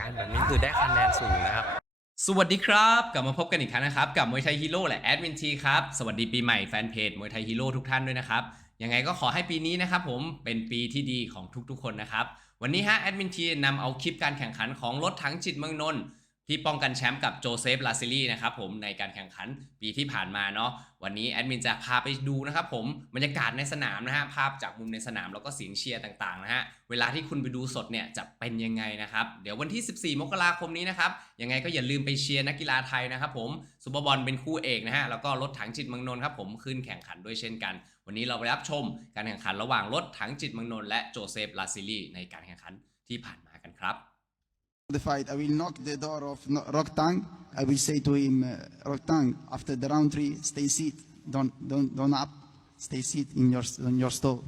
การแบบนี้คือได้คะแนนสูงนะครับ สวัสดีครับ กลับมาพบกันอีกครั้งนะครับ กับมวยไทยฮีโร่และแอดมินทีครับ สวัสดีปีใหม่แฟนเพจมวยไทยฮีโร่ทุกท่านด้วยนะครับ ยังไงก็ขอให้ปีนี้นะครับผมเป็นปีที่ดีของทุกๆคนนะครับ วันนี้ฮะแอดมินทีนำเอาคลิปการแข่งขันของรถถังจิตเมืองนนท์ ที่ป้องกันแชมป์กับโจเซฟลาซิลี่นะครับผมในการแข่งขันปีที่ผ่านมาเนาะวันนี้แอดมินจะพาไปดูนะครับผมบรรยากาศในสนามนะฮะภาพจากมุมในสนามแล้วก็เสียงเชียร์ต่างๆนะฮะเวลาที่คุณไปดูสดเนี่ยจะเป็นยังไงนะครับเดี๋ยววันที่ 14 มกราคมนี้นะครับยังไงก็อย่าลืมไปเชียร์นักกีฬาไทยนะครับผมซูเปอร์บอลเป็นคู่เอกนะฮะแล้วก็รถถังจิตมืองนน์ครับผมขึ้นแข่งขันด้วยเช่นกัน วันนี้เราไปรับชมการแข่งขันระหว่างรถถังจิตมืองนนท์และโจเซฟลาซิลี่ในการแข่งขันที่ผ่านมากันครับ the fight. I will knock the door of No- Rock Tang. I will say to him, uh, Rock Tang, after the round three, stay seat. Don't don't don't up. Stay seat in your on your stove.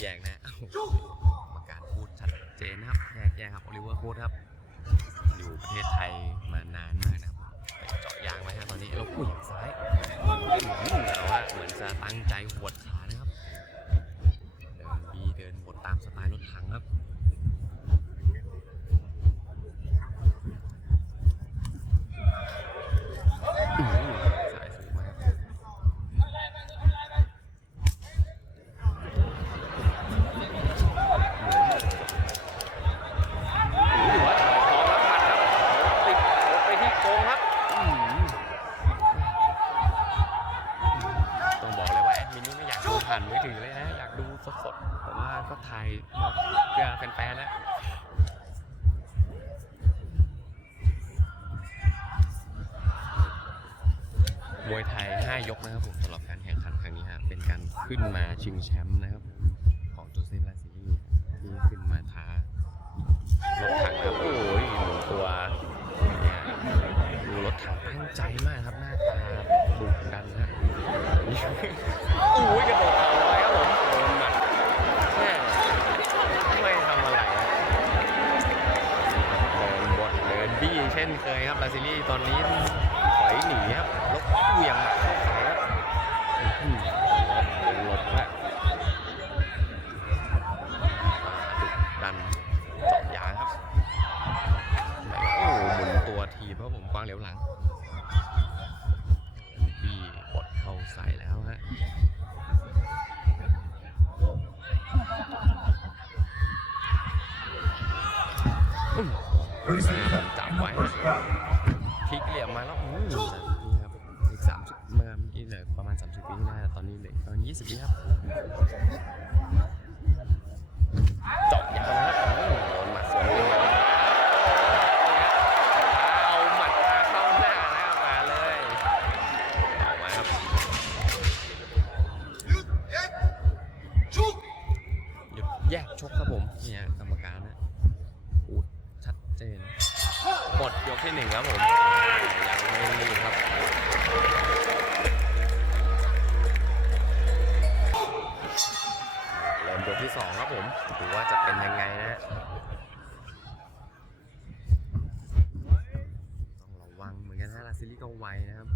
แยกๆนะโอ้โหกระการพูดชัดเจนนะครับ แยกๆครับโอลิเวอร์พูดครับ อยู่ประเทศไทยมานานมากนะครับไปเจาะยางไว้ฮะตอนนี้แล้วผู้หญิงซ้ายอื้อหือเอาฮะเหมือนจะตั้งใจหวดขา ชิงแชมป์นะครับ ของโจเซฟลาซีที่ขึ้นมาท้ารถถังนะครับ โอ้ยหนึ่งตัวเนี่ยดูรถถังตั้งใจมากครับ หน้าตาดุดันนะนี่โอ้ยกระโดดเอาไว้ครับผมโดนหมัดแม่ไม่ทำอะไรฮะเดินบดเดินบี้เช่นเคยครับลาซิลีตอนนี้ถอยหนีครับแล้วเหวี่ยงหมัดเข้าใส่ครับอื้อหือหลบฮะ ดันเจาะยางครับโอ้โหหมุนตัวทีบครับผมกวางเหลียวหลังบีกดเข้าใส่แล้วฮะอื้อ จับไว้ฮะพลิกเหลี่ยมมาแล้วอื้อนี่ครับอีกสามสิบเมื่อกี้เหลือประมาณ30วินาทีตอนนี้เหลือประมาณ20วิครับ มดยกที่หนึ่งครับผมยังไม่รีครับเริ่มยกที่สองครับผมดูว่าจะเป็นยังไงนะ ต้องระวังเหมือนกันฮะลาซิลิก็ไวนะครับ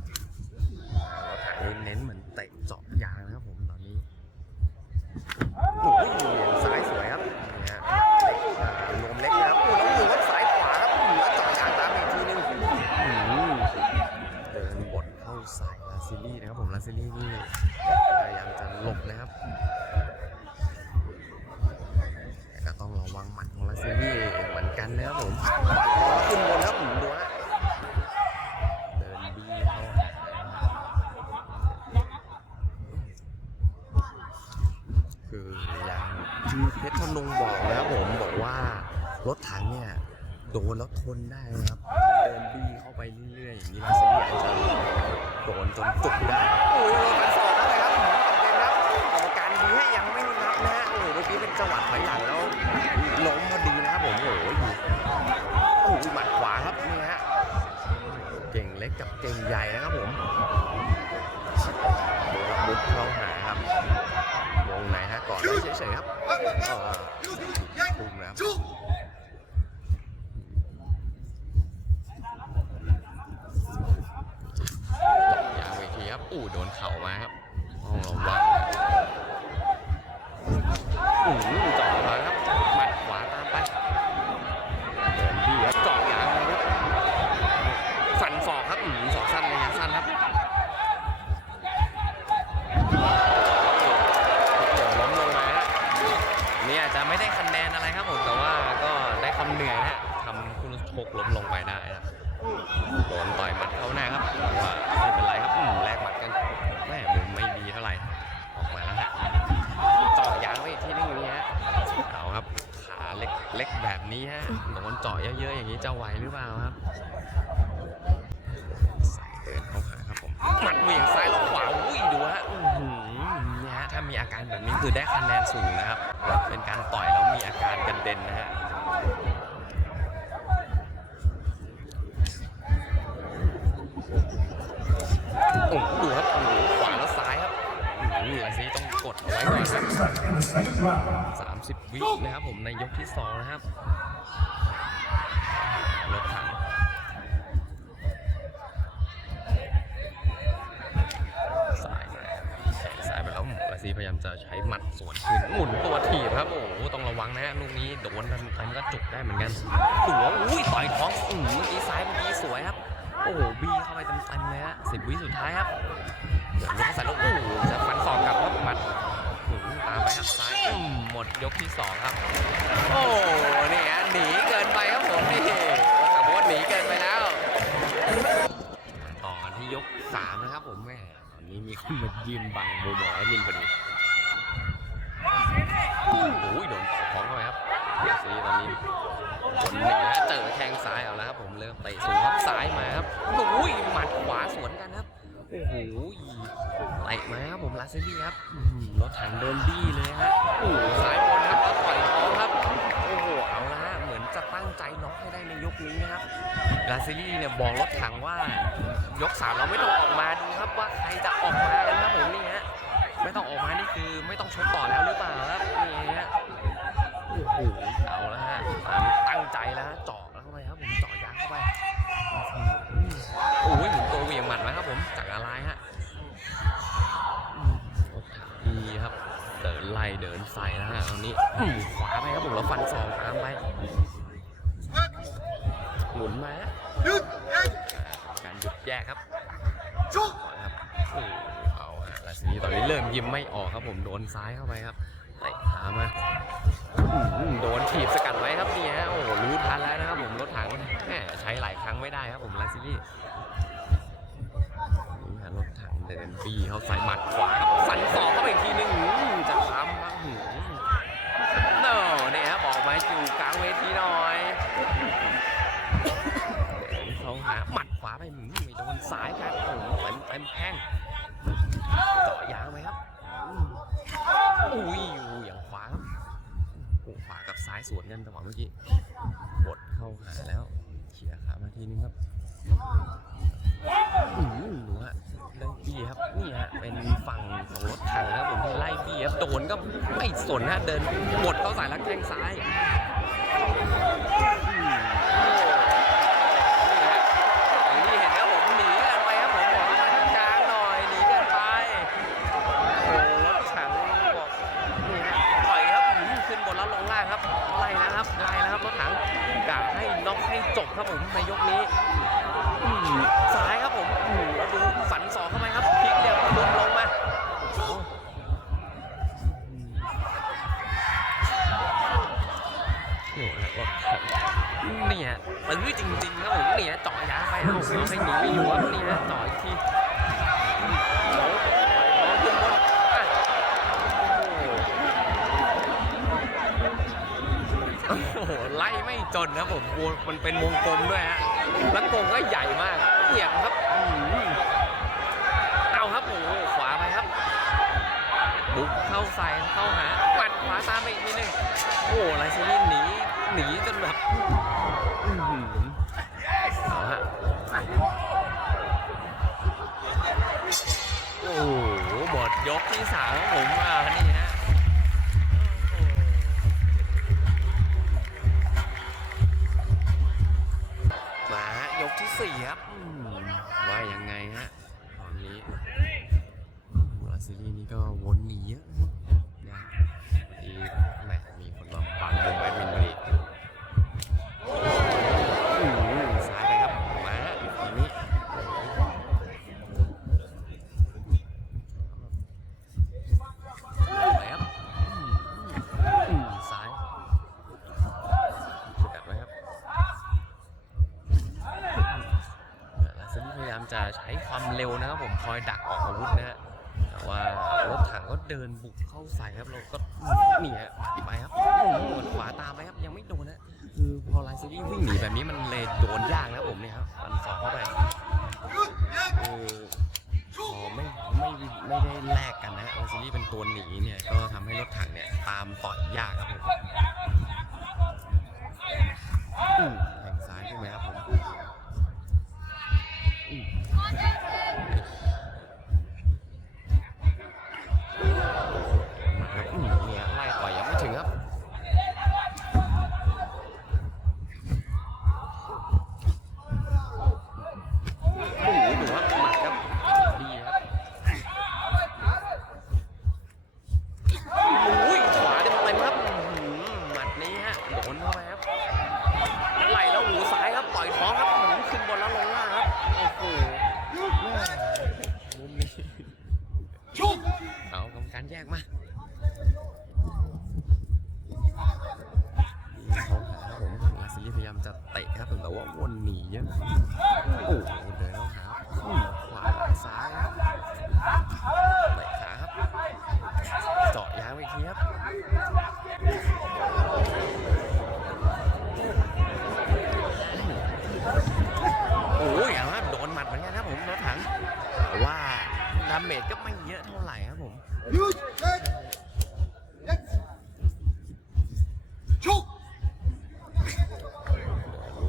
เราถ่ายเน้นเหมือนเตะเจาะยางนะครับผมตอนนี้โอ้ยซ้ายสวยครับนี่ฮะเล็กอ่ารวมเล็กนะครับโอ้แล้วหมุนซ้ายขวาครับอืมแล้วเจาะยางตามอีกทีนึงอืมเดินบดเข้าใส่ลาซิลี่ นี่พยายามจะหลบนะครับแต่ก็ต้องระวังหมัดของลาซิลี่เหมือนกันนะครับผมขึ้นบนครับผมดูฮะเดินบี้เขาคืออย่างที่เพชรธนงบอกนะครับผมบอกว่ารถถังเนี่ยโดนแล้วทนได้นะครับ เดินบี้เข้าไปเรื่อยๆอย่างนี้ลาซิลี่อาจจะ โดนจนจุกได้โอ้ยโดนฟันศอกเข้าไปครับหืมตกเต็มครับกรรมการดีให้ยังไม่นับนะฮะโอ้โหเมื่อกี้เป็นจังหวะถอยหลังแล้วล้มพอดีนะครับผมโอ้โหโอ้โหหมัดขวาครับนี่ฮะเก่งเล็กกับเก่งใหญ่นะครับผมมุดเข้าหาครับวงไหนฮะก่อนไว้เฉยๆครับเออคุมนะครับยางเวทีครับ อู้โดนเข่ามาครับต้องระวังอู้เจาะมาครับ หมัดขวาตามไป เดินบี้ครับเจาะยางเลยครับ ฟันศอกครับอืมศอกสั้นระยะสั้นครับเดี๋ยวล้มลงมาฮะนี่อาจจะไม่ได้คะแนนอะไรครับผม แต่ว่าก็ได้ความเหนื่อยนะฮะทำคุณชกล้มลงไปได้นะโดนต่อยหมัดเข้าหน้าครับว่าไม่เป็นไรครับอืมแลกหมัดกันแม่มุมไม่ดีเท่าไหร่ ออกมาแล้วฮะเจาะยางไว้อีกทีนึงนี่ฮะเอาครับ ขาเล็กเล็กแบบนี้ฮะโดนเจาะเยอะๆอย่างนี้จะไหวหรือเปล่าครับ สายเดินเข้าหาครับผมหมัดเหวี่ยงซ้ายแล้วขวาอุ้ยดูฮะอื้อหือเนี่ยฮะถ้า มีอาการแบบนี้คือได้คะแนนสูงนะครับ เป็นการต่อยแล้วมีอาการกระเด็นนะฮะโอ้โหดูครับโอ้โหขวาแล้วซ้ายครับอืมลาซีต้องกดเอาไว้ก่อนครับ30วินะครับผมในยกที่สองนะครับรถถัง ซีพยายามจะใช้หมัดสวนคืนหมุนตัวถีบครับ โอ้โห ต้องระวังนะฮะลูกนี้โดนทันทันก็จุกได้เหมือนกันตัวอุ้ยต่อยท้องอืมเมื่อกี้ซ้ายเมื่อกี้สวยครับ โอ้โหบีเข้าไปเต็มๆเลยฮะสิบวิสุดท้ายครับเดี๋ยวลูกกระสันแล้วโอ้จะฟันศอกกลับครับหมัดหืมตามไปครับซ้ายอืมหมดยกที่สองครับ โอ้โหนี่ฮะหนีเกินไปครับผมนี่สมมติหนีเกินไปแล้วต่อกันที่ยกสามนะครับผมแม่ นี้มีคนมายืนบังมุมขอแอดมินพอดีโอ้ยโดนต่อท้องเข้าไปครับซีตอนนี้คนหนีฮะเจอแข้งซ้ายเอาแล้วครับ ผมเริ่มเตะสูงครับซ้ายมาครับโอ้ยหมัดขวาสวนกันครับโอ้โหเตะมาครับผมลาเซลี่ครับรถถังเดินบี้เลยฮะโอ้โหซ้ายบนครับ ใจน็อกให้ได้ในยกนี้นะครับลาเซลี่เนี่ยบอกรถถังว่ายกสามเราไม่ต้องออกมาดูครับว่าใครจะออกมากันครับผมนี่ฮะไม่ต้องออกมานี่คือไม่ต้องชกต่อแล้วหรือเปล่าครับนี่ฮะโอ้โหเอาแล้วฮะตั้งใจแล้วฮะเจาะแล้วเข้าไปครับผมเจาะยางเข้าไปโอ้ยหมุนตัวเวี่ยงหมัดมาครับผมจากอะไรฮะมีครับเดินไล่เดินใส่แล้วฮะตอนนี้ขวาไปครับผมแล้วฟันสองตามไป หมุนมาฮะอ่าการหยุดแยกครับก่อนครับโอ้เอาฮะราศีตอนนี้เริ่มยิ้มไม่ออกครับ ผมโดนซ้ายเข้าไปครับเตะขามาอื้อหือโดนถีบสกัดไว้ครับนี่ฮะโอ้โหรู้ทันแล้วนะครับผมรถถังแหมใช้หลายครั้งไม่ได้ครับผมลาซิลี่นี่ฮะรถถังเดินปีเขาใส่หมัดขวาครับฟันศอกเข้าไปอีกทีนึงอื้อจะทำครับหืมโน่เนี่ยครับบอกมาอยู่กลางเวทีหน่อย เขาหาหมัดขวาไปหืมไม่โดนซ้ายครับโอ้โหเต็มเต็ม แข้งเจาะยางไหมครับอุ้ยอยู่อย่างขวาครับขวากับซ้ายสวนกันจังหวะเมื่อกี้บดเข้าหาแล้วเขี่ยขามาทีนึงครับอืมดูฮะไล่บี้ครับนี่ฮะเป็นฝั่งของรถถังนะครับผมที่ไล่บี้ครับโดนก็ไม่สนฮะเดินบดเข้าใส่แล้วแข้งซ้ายอืมโอ้ อย่างที่เห็นครับผมหนีกันไปครับผมบอกว่ามาทางกลางหน่อยหนีกันไปโอ้รถถังบอกนี่ฮะต่อยครับหืมขึ้นบนแล้วลงล่างครับไล่นะครับไล่แล้วครับรถถังกะให้น็อกให้จบครับผมในยกนี้อืมซ้ายครับผมอืมแล้วดูฝันสองเข้าไปครับพลิกเดียวลุมลงมาเอาโอ้โหแล้วรถถัง เนี่ยตื้อจริงๆครับผมเนี่ยเจาะยางไปครับผมไม่หนีไม่อยู่ครับนี่ฮะเจาะอีกทีโอ้โหมองขึ้นบนอะ โอ้โหไล่ไม่จนครับผมวงมันเป็นวงกลมด้วยฮะแล้วกงก็ใหญ่มากเหยียบครับอื้อหือเอาครับโอ้โหขวาไปครับ บุกเข้าใส่เข้าหาหมัดขวาตามไปอีกทีหนึงโอ้โหไลซิลี่หนีหนีจนแบบอื้อหือเอาฮะโอ้โหหมดยกที่สามครับผมอ่านี่ ครับอืมว่ายังไงฮะตอนนี้บราซิลีนี่ก็วนหนีเยอะนะดีแหมมีคนมาปังวงแอดมินพอดีอื้อหือซ้ายไปครับ มาทีนี้ไปครับอืมอืมซ้ายดักไว้ครับลาซิลีพยายามจะใช้ความเร็วนะ คอยดักออกอาวุธนะฮะแต่ว่ารถถังก็เดินบุกเข้าใส่ครับเราก็หนีฮะไปครับหมดขวาตามไปครับยังไม่โดนนะคือพอไลซิลี่วิ่งหนีแบบนี้มันเลยโดนยากนะผมเนี่ยครับฟันสองเข้าไปคือพอไม่ไม่ไม่ได้แลกกันนะไลซิลี่เป็นตัวหนีเนี่ยก็ทำให้รถถังเนี่ยตามต่อยยากครับผมอืมแข่งซ้ายใช่ไหมครับผม วนหนียอะโอ้โหเดินเข้าหาขวาซ้ายครับเตะขาครับเจาะยางไปทีครับโอ้ยเอาครับโดนหมัดเหมือนกันครับผมรถถังแต่ว่าดาเมจก็ไม่เยอะเท่าไหร่ครับผม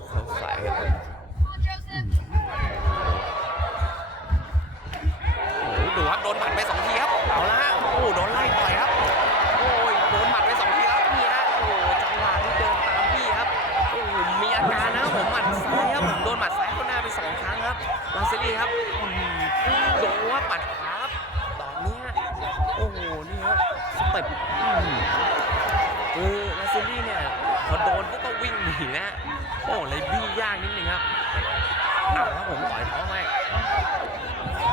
เข้าใส่ครับผมโอ้โหดูครับโดนหมัดไปสองทีครับ เอาละฮะ โอ้โหโดนไล่ต่อยครับ โอ้ย โดนหมัดไปสองทีแล้วนี่ฮะ โอ้โหจังหวะที่เดินตามพี่ครับ โอ้โห มีอาการนะครับผมหมัดซ้ายครับผมโดนหมัดซ้ายเข้าหน้าไปสองครั้งครับลาซิลี่ครับอื้อหือโดนว่าหมัดขวาครับดอกนี้ฮะโอ้โห นี่ฮะสเต็ปอื้อหือคือลาซิลี่เนี่ย พอโดนก็ต้องวิ่งหนีนะ โอ้เลยบี้ยากนิดนึงครับ เอาครับผมต่อยท้องไปโอ้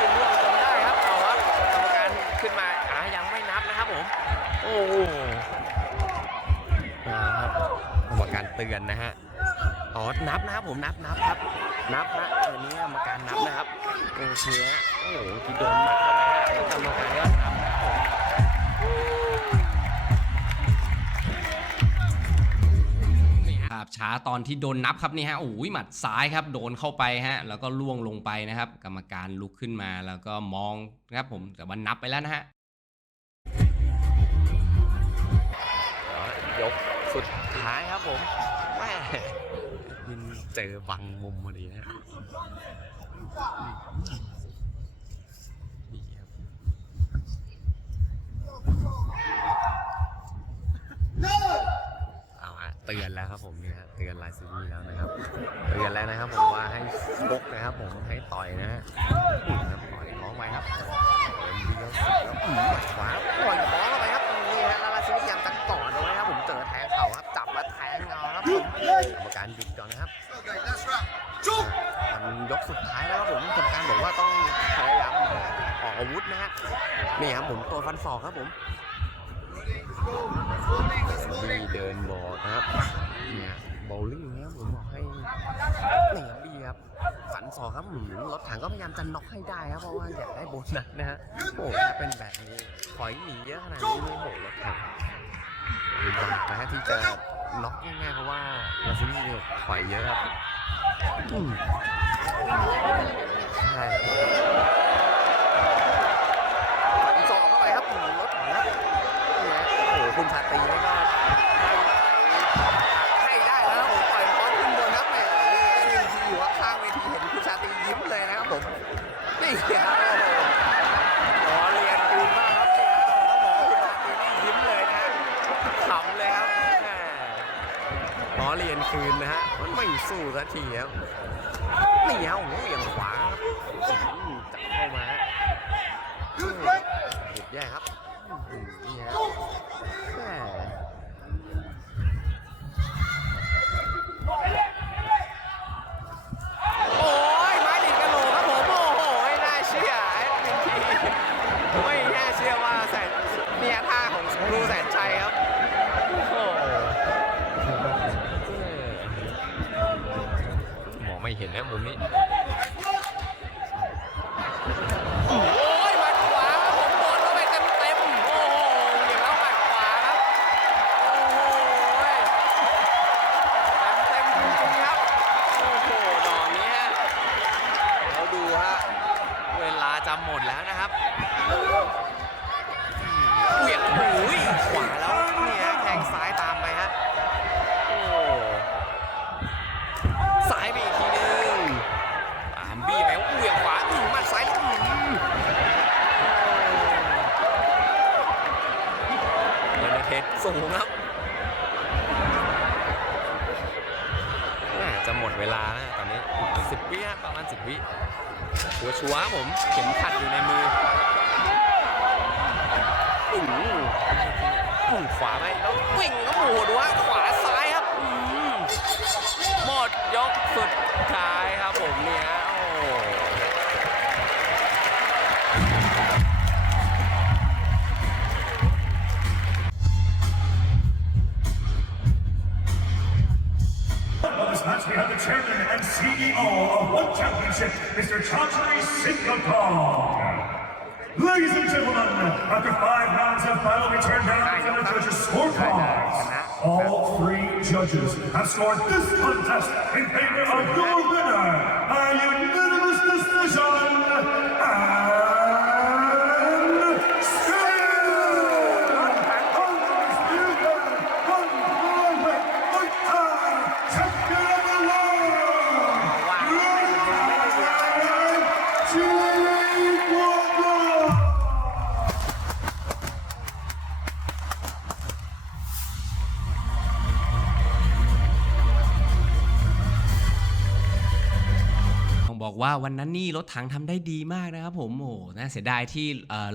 ยล่วงจนได้ครับ เอาครับกรรมการขึ้นมาอ่ายังไม่นับนะครับผม โอ้โหอ่าครับกรรมการ เตือนนะฮะอ๋อนับนะครับผมนับนับครับ นับนะอันนี้กรรมการนับนะครับโอเคฮะโอ้โหที่โดนหมัดเข้าไปฮะกรรมการก็นับนะครับผมภาพช้าตอนที่โดนนับครับนี่ฮะโอ้ยหมัดซ้ายครับ โดนเข้าไปฮะ แล้วก็ล่วงลงไปนะครับ กรรมการลุกขึ้นมาแล้วก็มองนะครับผมแต่ว่านับไปแล้วนะฮะยกสุดท้ายครับผม เจอบังมุมพอดีนะเอาฮะเตือนแล้วครับผมเนี่ยฮะเตือนลายซีรีส์แล้วนะครับ เตือนแล้วนะครับผมว่าให้ชกนะครับผมให้ต่อยนะฮะต่อยท้องไปครับเดินวสุดแล้วอืมหมัดขวาปล่อยท้องเข้าไปครับนี่ฮะแล้วลาซิลี่พยายามจะกอดเอาไว้ครับผมเจอแทงเข่าครับจับแล้วแทงเอาครับผมกรรมการหยุดก่อนนะครับ ยกสุดท้ายแล้วครับผมกรการบอกว่าต้องพยายามออกอาวุธนะฮะนี่ครับผมตัวฟันศอกครับผมดีเดินบอลนะครับเนี่ยบอลลิ่งเนี้ยผมบอกให้นี่ครับดีครับฝันสองครับหมุนรถถังก็พยายามจะน็อกให้ได้ครับเพราะว่าอยากได้โบนัสนะฮะโอ้ถ้เป็นแบบนี้ถอยหนีเยอะขนาดนี้ไม่โหรถถังนะฮะที่จะน็อกง่ายๆเพราะว่าลาซินี่ถอยเยอะครับ สอบเข้าไปครับรถครถบนี่ะโอ้โหคุณชาตรีนี่ก็ scored this contest in favor of your วันนั้นนี่รถถังทำได้ดีมากนะครับผมโอ้นะเสียดายที่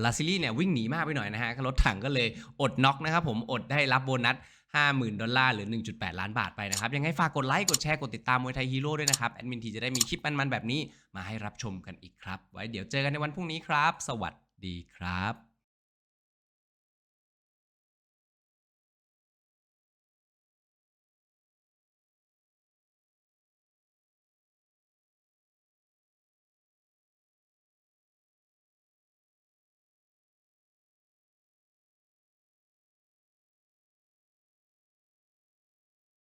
ลาซิลี่เนี่ยวิ่งหนีมากไปหน่อยนะฮะรถถังก็เลยอดน็อกนะครับผมอดได้รับโบนัส50,000 ดอลลาร์หรือ 1.8 ล้านบาทไปนะครับ ยังไงฝากกดไลค์ กดแชร์ กดติดตามมวยไทยฮีโร่ด้วยนะครับ แอดมินทีจะได้มีคลิปมันๆแบบนี้มาให้รับชมกันอีกครับ ไว้เดี๋ยวเจอกันในวันพรุ่งนี้ครับ สวัสดีครับ